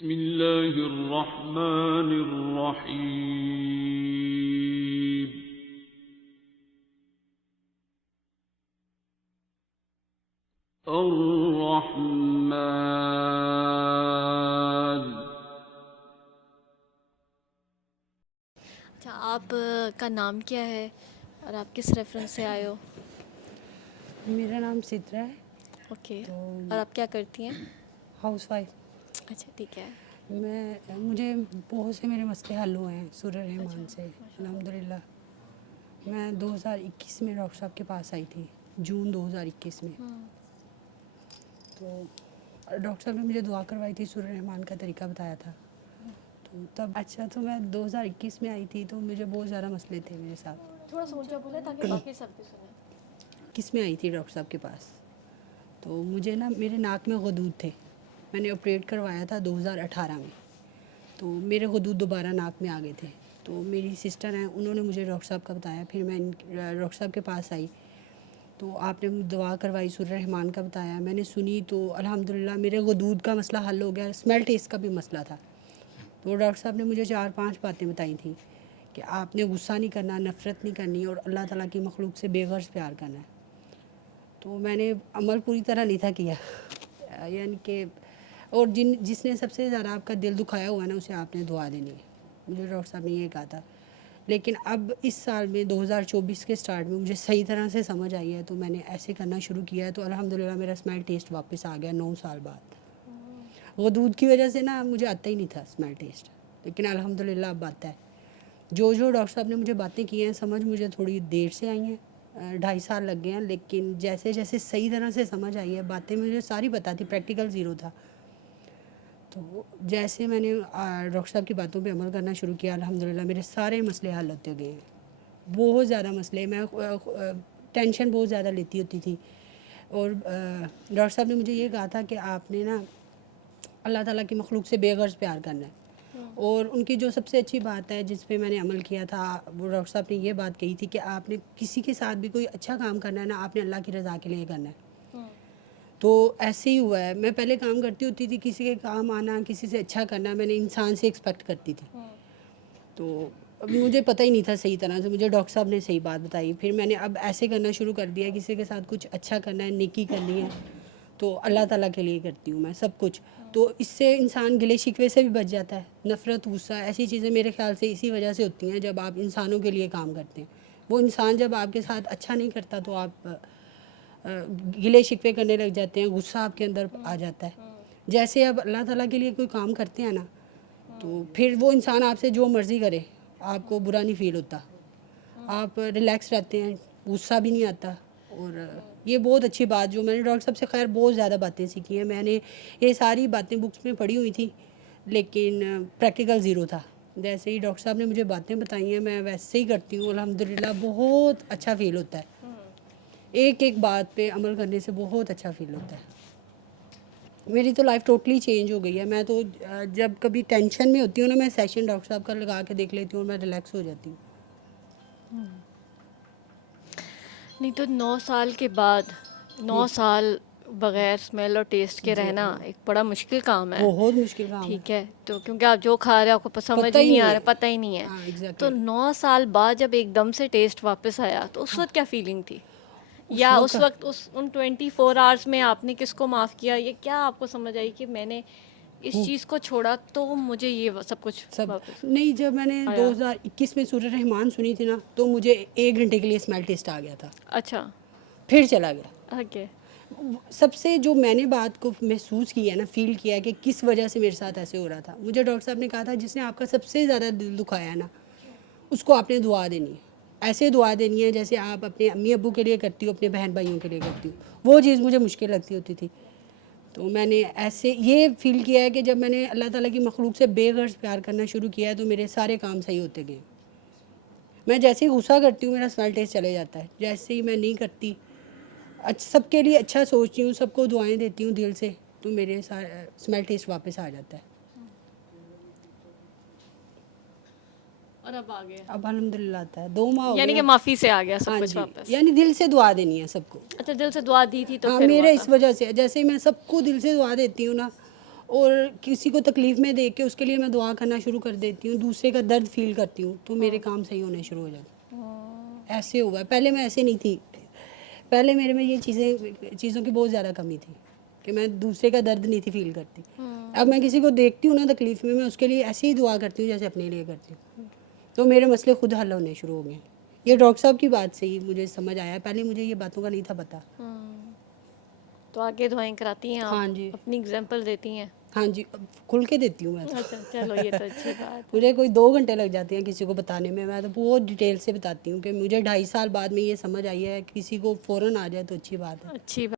بسم اللہ الرحمن الرحیم الرحمن. اچھا، آپ کا نام کیا ہے اور آپ کس ریفرنس سے آئے ہو؟ میرا نام سترا ہے. اوکے، تو اور آپ کیا کرتی ہیں؟ House wife. اچھا ٹھیک ہے. مجھے بہت سے میرے مسئلے حل ہوئے ہیں سورہ رحمان سے الحمدللہ. میں 2021 میں ڈاکٹر صاحب کے پاس آئی تھی، جون 2021 میں. تو ڈاکٹر صاحب نے مجھے دعا کروائی تھی، سورہ رحمان کا طریقہ بتایا تھا. تو میں 2021 میں آئی تھی، تو مجھے بہت زیادہ مسئلے تھے میرے ساتھ. تھوڑا سوچا بولے تاکہ باقی سب بھی سنیں. کس میں آئی تھی ڈاکٹر صاحب کے پاس. تو مجھے میرے ناک میں غدود تھے. میں نے آپریٹ کروایا تھا 2018 میں. تو میرے غدود دوبارہ ناک میں آ گئے تھے. تو میری سسٹر ہیں، انہوں نے مجھے ڈاکٹر صاحب کا بتایا. پھر میں ڈاکٹر صاحب کے پاس آئی، تو آپ نے دعا کروائی، سورہ رحمان کا بتایا. میں نے سنی تو الحمدللہ میرے غدود کا مسئلہ حل ہو گیا. اسمیل ٹیسٹ کا بھی مسئلہ تھا. تو ڈاکٹر صاحب نے مجھے 4-5 باتیں بتائی تھیں کہ آپ نے غصہ نہیں کرنا، نفرت نہیں کرنی، اور اللہ تعالیٰ کی مخلوق سے بے غرض پیار کرنا ہے. تو میں نے عمل پوری طرح نہیں تھا کیا، یعنی کہ اور جس نے سب سے زیادہ آپ کا دل دکھایا ہوا ہے نا، اسے آپ نے دعا دینی ہے. مجھے ڈاکٹر صاحب نے یہ کہا تھا. لیکن اب اس سال میں 2024 کے سٹارٹ میں مجھے صحیح طرح سے سمجھ آئی ہے، تو میں نے ایسے کرنا شروع کیا ہے. تو الحمدللہ میرا اسمیل ٹیسٹ واپس آ گیا 9 سال بعد. غدود کی وجہ سے نا مجھے آتا ہی نہیں تھا اسمیل ٹیسٹ، لیکن الحمدللہ اب آتا ہے. جو ڈاکٹر صاحب نے مجھے باتیں کی ہیں، سمجھ مجھے تھوڑی دیر سے آئی ہیں، 2.5 سال لگ گئے ہیں. لیکن جیسے جیسے صحیح طرح سے سمجھ آئی ہے، باتیں مجھے ساری بتاتی، پریکٹیکل زیرو تھا. تو جیسے میں نے ڈاکٹر صاحب کی باتوں پہ عمل کرنا شروع کیا، الحمدللہ میرے سارے مسئلے حل ہوتے گئے ہیں. بہت زیادہ مسئلے، میں ٹینشن بہت زیادہ لیتی ہوتی تھی. اور ڈاکٹر صاحب نے مجھے یہ کہا تھا کہ آپ نے نا اللہ تعالیٰ کی مخلوق سے بے غرض پیار کرنا ہے. اور ان کی جو سب سے اچھی بات ہے جس پہ میں نے عمل کیا تھا، وہ ڈاکٹر صاحب نے یہ بات کہی تھی کہ آپ نے کسی کے ساتھ بھی کوئی اچھا کام کرنا ہے نا، آپ نے اللہ کی رضا کے لیے کرنا ہے. تو ایسے ہی ہوا ہے. میں پہلے کام کرتی ہوتی تھی، کسی کے کام آنا، کسی سے اچھا کرنا، میں نے انسان سے ایکسپیکٹ کرتی تھی. تو اب مجھے پتہ ہی نہیں تھا صحیح طرح سے. مجھے ڈاکٹر صاحب نے صحیح بات بتائی. پھر میں نے اب ایسے کرنا شروع کر دیا، کسی کے ساتھ کچھ اچھا کرنا ہے، نیکی کرنی ہے، تو اللہ تعالیٰ کے لیے کرتی ہوں میں سب کچھ. تو اس سے انسان گلے شکوے سے بھی بچ جاتا ہے. نفرت، غصہ، ایسی چیزیں میرے خیال سے اسی وجہ سے ہوتی ہیں جب آپ انسانوں کے لیے کام کرتے ہیں. وہ انسان جب آپ کے ساتھ اچھا نہیں کرتا تو آپ گلے شکوے کرنے لگ جاتے ہیں، غصہ آپ کے اندر آ جاتا ہے. جیسے اب اللہ تعالیٰ کے لیے کوئی کام کرتے ہیں نا، تو پھر وہ انسان آپ سے جو مرضی کرے، آپ کو برا نہیں فیل ہوتا، آپ ریلیکس رہتے ہیں، غصہ بھی نہیں آتا. اور یہ بہت اچھی بات جو میں نے ڈاکٹر صاحب سے خیر بہت زیادہ باتیں سیکھی ہیں. میں نے یہ ساری باتیں بکس میں پڑھی ہوئی تھیں، لیکن پریکٹیکل زیرو تھا. جیسے ہی ڈاکٹر صاحب نے مجھے باتیں بتائی ہیں، میں ویسے ہی کرتی ہوں. الحمدللہ بہت اچھا فیل ہوتا ہے. ایک ایک بات پہ عمل کرنے سے بہت اچھا فیل ہوتا ہے. میری تو لائف ٹوٹلی چینج ہو گئی ہے. میں تو جب کبھی ٹینشن میں ہوتی ہوں نا، میں سیشن ڈاکٹر صاحب کا لگا کے دیکھ لیتی ہوں اور میں ریلیکس ہو جاتی ہوں. نہیں تو 9 سال کے بعد 9 سال بغیر اسمیل اور ٹیسٹ کے رہنا ایک بڑا مشکل کام ہے. بہت مشکل کام ہے. ٹھیک ہے، تو کیونکہ آپ جو کھا رہے ہیں آپ کو سمجھ پتہ ہی ہی نہیں آ رہا، ہے. پتہ ہی نہیں ہے. ہاں تو ایگزیکٹلی. 9 سال بعد جب ایک دم سے ٹیسٹ واپس آیا تو اس وقت کیا فیلنگ تھی؟ اس یا اس وقت وقت ان 24 آورس میں آپ نے کس کو معاف کیا؟ یہ کیا آپ کو سمجھ آئی کہ میں نے اس چیز کو چھوڑا تو مجھے یہ سب کچھ واپس نہیں، جب میں نے آیا؟ 2021 میں سورہ رحمان سنی تھی نا، تو مجھے 1 گھنٹے کے لیے اسمیل ٹیسٹ آ گیا تھا، اچھا، پھر چلا گیا. اوکے. سب سے جو میں نے بات کو محسوس کیا ہے نا، فیل کیا ہے کہ کس وجہ سے میرے ساتھ ایسے ہو رہا تھا. مجھے ڈاکٹر صاحب نے کہا تھا جس نے آپ کا سب سے زیادہ دل دکھایا ہے نا، اس کو آپ نے دعا دینی ہے. ایسے دعا دینی ہے جیسے آپ اپنے امی ابو کے لیے کرتی ہو، اپنے بہن بھائیوں کے لیے کرتی ہو. وہ چیز مجھے مشکل لگتی ہوتی تھی. تو میں نے ایسے یہ فیل کیا ہے کہ جب میں نے اللہ تعالیٰ کی مخلوق سے بے غرض پیار کرنا شروع کیا ہے تو میرے سارے کام صحیح ہوتے گئے. میں جیسے ہی غصہ کرتی ہوں میرا اسمیل ٹیسٹ چلے جاتا ہے. جیسے ہی میں نہیں کرتی، سب کے لیے اچھا سوچتی ہوں، سب کو دعائیں دیتی ہوں دل سے، تو میرے اسمیل ٹیسٹ واپس آ جاتا ہے. اور اب آ گیا، اب الحمدللہ آتا ہے. 2 ماہ ہو یعنی گئے. کہ معافی سے آ گیا سب ہاں کچھ جی، واپس. یعنی دل سے دعا دینی ہے سب کو. اچھا، دل سے دعا دی تھی تو ہاں، پھر ہوا میرے تھا. اس وجہ سے جیسے ہی میں سب کو دل سے دعا دیتی ہوں نا، اور کسی کو تکلیف میں دیکھ کے اس کے لیے میں دعا کرنا شروع کر دیتی ہوں, دوسرے کا درد فیل کرتی ہوں, تو میرے کام صحیح ہونے شروع ہو جاتے ہیں. ایسے ہوا ہے. پہلے میں ایسے نہیں تھی, پہلے میرے میں یہ چیزوں کی بہت زیادہ کمی تھی کہ میں دوسرے کا درد نہیں تھی فیل کرتی. اب میں کسی کو دیکھتی ہوں نا تکلیف میں اس کے لیے ایسے ہی دعا کرتی ہوں جیسے اپنے لیے کرتی ہوں, تو میرے مسئلے خود حل ہونے شروع ہو گئے. یہ ڈاکٹر صاحب کی بات سے ہی مجھے سمجھ آیا, پہلے مجھے یہ باتوں کا نہیں تھا پتہ. تو آگے دعائیں کراتی ہیں آپ؟ ہاں جی, اپنی اگزامپل دیتی ہیں؟ ہاں جی, کھل کے دیتی ہوں میں تو. اچھا چلو یہ تو اچھی بات. مجھے کوئی 2 گھنٹے لگ جاتے ہیں کسی کو بتانے میں تو بہت ڈیٹیل سے بتاتی ہوں کہ مجھے 2.5 سال بعد میں یہ سمجھ آئی ہے, کسی کو فوراً آ جائے تو اچھی بات ہے. اچھی بات.